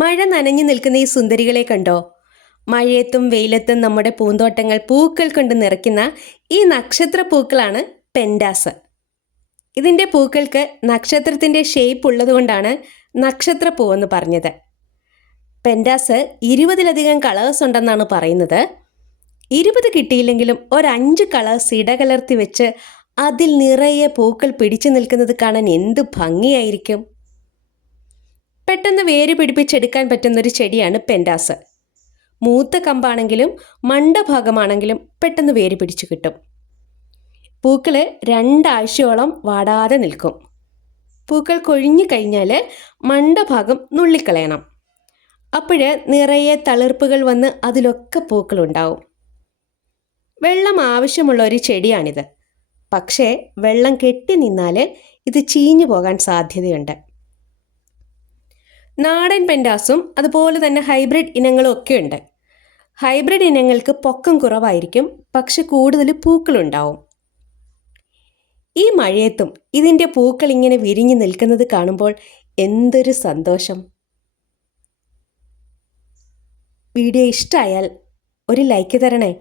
മഴ നനഞ്ഞു നിൽക്കുന്ന ഈ സുന്ദരികളെ കണ്ടോ? മഴയത്തും വെയിലത്തും നമ്മുടെ പൂന്തോട്ടങ്ങൾ പൂക്കൾ കൊണ്ട് നിറയ്ക്കുന്ന ഈ നക്ഷത്ര പൂക്കളാണ് പെൻഡാസ്. ഇതിൻ്റെ പൂക്കൾക്ക് നക്ഷത്രത്തിൻ്റെ ഷേപ്പ് ഉള്ളതുകൊണ്ടാണ് നക്ഷത്രപ്പൂവെന്ന് പറഞ്ഞത്. പെൻഡാസ് 20ലധികം കളേഴ്സ് ഉണ്ടെന്നാണ് പറയുന്നത്. 20 കിട്ടിയില്ലെങ്കിലും ഒരു 5 കളേഴ്സ് ഇടകലർത്തി വെച്ച് അതിൽ നിറയെ പൂക്കൾ പിടിച്ചു നിൽക്കുന്നത് കാണാൻ എന്ത് ഭംഗിയായിരിക്കും. പെട്ടെന്ന് വേര് പിടിപ്പിച്ചെടുക്കാൻ പറ്റുന്നൊരു ചെടിയാണ് പെൻഡാസ്. മൂത്ത കമ്പാണെങ്കിലും മണ്ടഭാഗമാണെങ്കിലും പെട്ടെന്ന് വേര് പിടിച്ചു കിട്ടും. പൂക്കൾ 2 ആഴ്ചയോളം വാടാതെ നിൽക്കും. പൂക്കൾ കൊഴിഞ്ഞു കഴിഞ്ഞാൽ മണ്ടഭാഗം നുള്ളിക്കളയണം. അപ്പോഴ് നിറയെ തളിർപ്പുകൾ വന്ന് അതിലൊക്കെ പൂക്കളുണ്ടാവും. വെള്ളം ആവശ്യമുള്ള ഒരു ചെടിയാണിത്. പക്ഷേ വെള്ളം കെട്ടി നിന്നാൽ ഇത് ചീഞ്ഞു പോകാൻ സാധ്യതയുണ്ട്. നാടൻ പെൻഡാസും അതുപോലെ തന്നെ ഹൈബ്രിഡ് ഇനങ്ങളും ഒക്കെ ഉണ്ട്. ഹൈബ്രിഡ് ഇനങ്ങൾക്ക് പൊക്കം കുറവായിരിക്കും, പക്ഷെ കൂടുതൽ പൂക്കളുണ്ടാവും. ഈ മഴയത്തും ഇതിൻ്റെ പൂക്കൾ ഇങ്ങനെ വിരിഞ്ഞു നിൽക്കുന്നത് കാണുമ്പോൾ എന്തൊരു സന്തോഷം. വീഡിയോ ഇഷ്ടമായാൽ ഒരു ലൈക്ക് തരണേ.